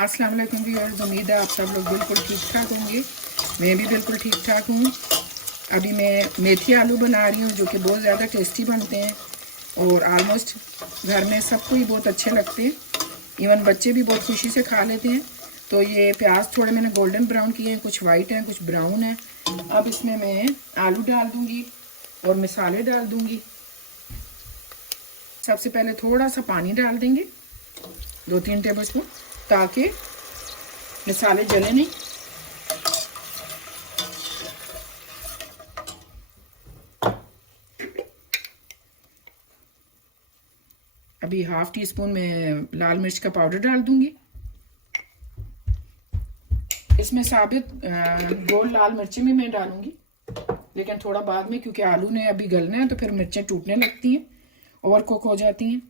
अस्सलाम वालेकुम व्यूअर्स, उम्मीद है आप सब लोग बिल्कुल ठीक ठाक होंगे। मैं भी बिल्कुल ठीक ठाक हूँ। अभी मैं मेथी आलू बना रही हूँ जो कि बहुत ज़्यादा टेस्टी बनते हैं और आलमोस्ट घर में सबको ही बहुत अच्छे लगते हैं। इवन बच्चे भी बहुत खुशी से खा लेते हैं। तो ये प्याज थोड़े मैंने गोल्डन ब्राउन किए हैं, कुछ वाइट हैं कुछ ब्राउन है। अब इसमें मैं आलू डाल दूँगी और मसाले डाल दूँगी। सबसे पहले थोड़ा सा पानी डाल देंगे, 2-3 टेबल स्पून, ताकि मसाले जले नहीं। अभी 1/2 टी स्पून में लाल मिर्च का पाउडर डाल दूंगी। इसमें साबित गोल लाल मिर्चें भी मैं डालूंगी, लेकिन थोड़ा बाद में, क्योंकि आलू ने अभी गलना है तो फिर मिर्चें टूटने लगती हैं, ओवर कुक हो जाती हैं।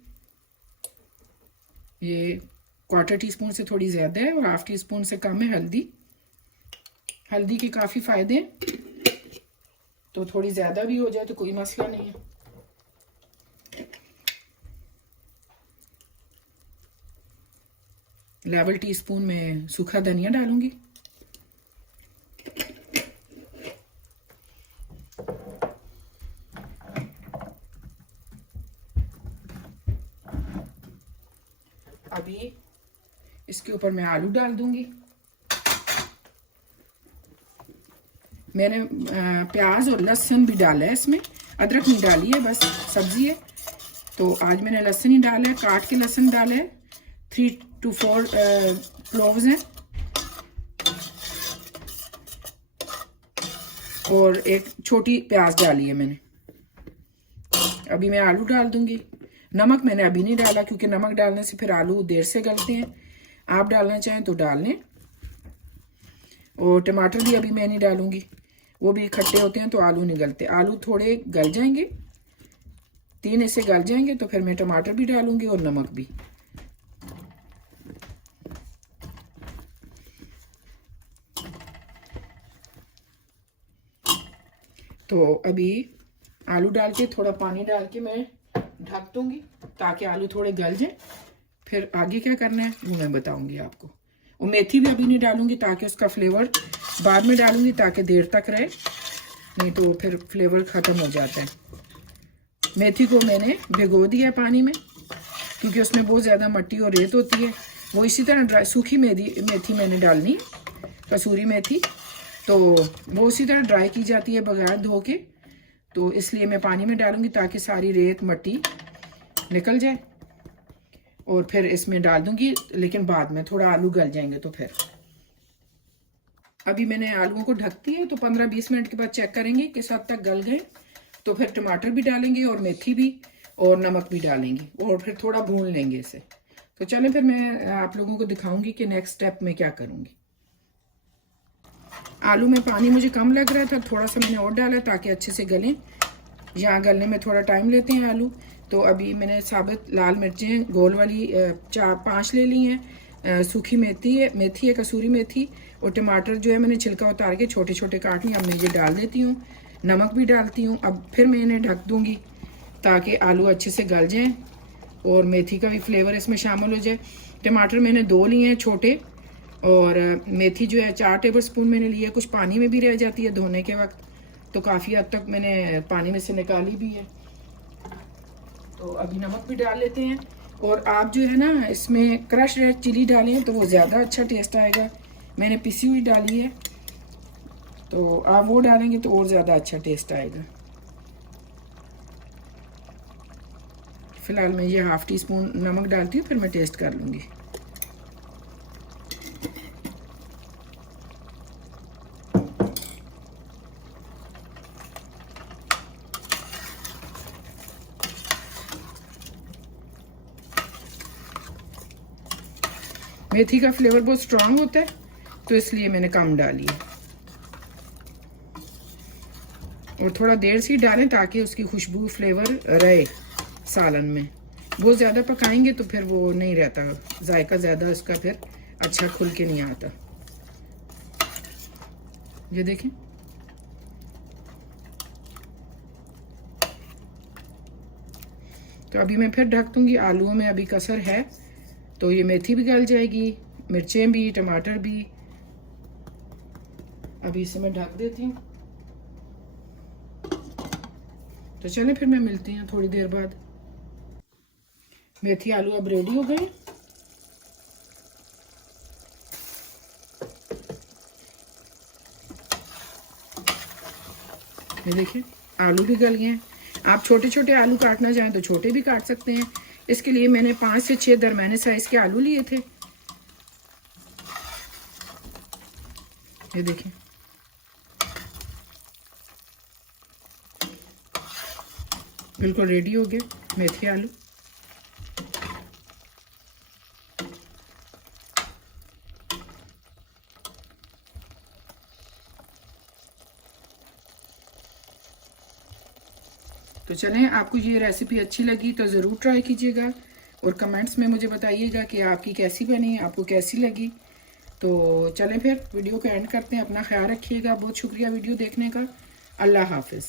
ये 1/4 टी स्पून से थोड़ी ज़्यादा है और 1/2 टी स्पून से कम है हल्दी। हल्दी के काफ़ी फ़ायदे हैं, तो थोड़ी ज़्यादा भी हो जाए तो कोई मसला नहीं है। लेवल टी स्पून में सूखा धनिया डालूंगी। अभी इसके ऊपर मैं आलू डाल दूंगी। मैंने प्याज और लहसुन भी डाला है इसमें, अदरक नहीं डाली है, बस सब्जी है तो आज मैंने लहसुन ही डाला है। काट के लहसुन डाला है। 3 to 4 क्लोव्स हैं और एक छोटी प्याज डाली है मैंने। अभी मैं आलू डाल दूंगी। नमक मैंने अभी नहीं डाला, क्योंकि नमक डालने से फिर आलू देर से गलते हैं। आप डालना चाहें तो डाल लें। और टमाटर भी अभी मैं नहीं डालूंगी, वो भी खट्टे होते हैं तो आलू नहीं गलते। आलू थोड़े गल जाएंगे, 3 ऐसे गल जाएंगे तो फिर मैं टमाटर भी डालूंगी और नमक भी। तो अभी आलू डाल के थोड़ा पानी डाल के मैं ढक दूंगी ताकि आलू थोड़े गल जाएं। फिर आगे क्या करना है वो मैं बताऊंगी आपको। और मेथी भी अभी नहीं डालूंगी ताकि उसका फ्लेवर बाद में डालूंगी, ताकि देर तक रहे, नहीं तो फिर फ्लेवर ख़त्म हो जाता है। मेथी को मैंने भिगो दिया पानी में, क्योंकि उसमें बहुत ज़्यादा मिट्टी और रेत होती है। वो इसी तरह ड्राई सूखी मेथी मैंने डालनी, कसूरी मेथी, तो वो उसी तरह ड्राई की जाती है बगैर धो के। तो इसलिए मैं पानी में डालूंगी ताकि सारी रेत मिट्टी निकल जाए। और फिर इसमें डाल दूंगी, लेकिन बाद में थोड़ा आलू गल जाएंगे तो फिर। अभी मैंने आलूओं को ढक दिया है, तो 15-20 मिनट के बाद चेक करेंगे किस हद तक गल गए। तो फिर टमाटर भी डालेंगे और मेथी भी और नमक भी डालेंगे और फिर थोड़ा भून लेंगे इसे। तो चलें फिर मैं आप लोगों को दिखाऊंगी कि नेक्स्ट स्टेप में क्या करूंगी। आलू में पानी मुझे कम लग रहा था, थोड़ा सा मैंने और डाला ताकि अच्छे से गलें। यहाँ गलने में थोड़ा टाइम लेते हैं आलू। तो अभी मैंने साबित लाल मिर्चें गोल वाली 4-5 ले ली हैं। सूखी मेथी है कसूरी मेथी, और टमाटर जो है मैंने छिलका उतार के छोटे छोटे काट लिए। अब मैं ये डाल देती हूँ, नमक भी डालती हूँ। अब फिर मैं इन्हें ढक दूँगी ताकि आलू अच्छे से गल जाएँ और मेथी का भी फ्लेवर इसमें शामिल हो जाए। टमाटर मैंने 2 लिए हैं छोटे, और मेथी जो है 4 टेबल स्पून मैंने लिए। कुछ पानी में भी रह जाती है धोने के वक्त, तो काफ़ी हद तक मैंने पानी में से निकाली भी है। तो अभी नमक भी डाल लेते हैं। और आप जो है ना इसमें क्रश रेड चिली डालें तो वो ज़्यादा अच्छा टेस्ट आएगा। मैंने पिसी हुई डाली है, तो आप वो डालेंगे तो और ज़्यादा अच्छा टेस्ट आएगा। फ़िलहाल मैं ये 1/2 टी स्पून नमक डालती हूँ, फिर मैं टेस्ट कर लूँगी। मेथी का फ्लेवर बहुत स्ट्रांग होता है, तो इसलिए मैंने कम डाली है। और थोड़ा देर से ही डालें ताकि उसकी खुशबू फ्लेवर रहे सालन में। बहुत ज़्यादा पकाएंगे तो फिर वो नहीं रहता, जायका ज़्यादा उसका फिर अच्छा खुल के नहीं आता। ये देखें, तो अभी मैं फिर ढक दूंगी। आलूओं में अभी कसर है, तो ये मेथी भी गल जाएगी मिर्चें भी, टमाटर भी। अभी इसे मैं ढक देती हूँ। तो चलें फिर मैं मिलती हूँ थोड़ी देर बाद। मेथी आलू अब रेडी हो गए। ये देखिए आलू भी गल गए हैं। आप छोटे छोटे आलू काटना चाहें तो छोटे भी काट सकते हैं। इसके लिए मैंने 5 से 6 दरमियाने साइज के आलू लिए थे। ये देखिए बिल्कुल रेडी हो गए मेथी आलू। तो चलें, आपको ये रेसिपी अच्छी लगी तो ज़रूर ट्राई कीजिएगा और कमेंट्स में मुझे बताइएगा कि आपकी कैसी बनी, आपको कैसी लगी। तो चलें फिर वीडियो को एंड करते हैं। अपना ख्याल रखिएगा। बहुत शुक्रिया वीडियो देखने का। अल्लाह हाफिज़।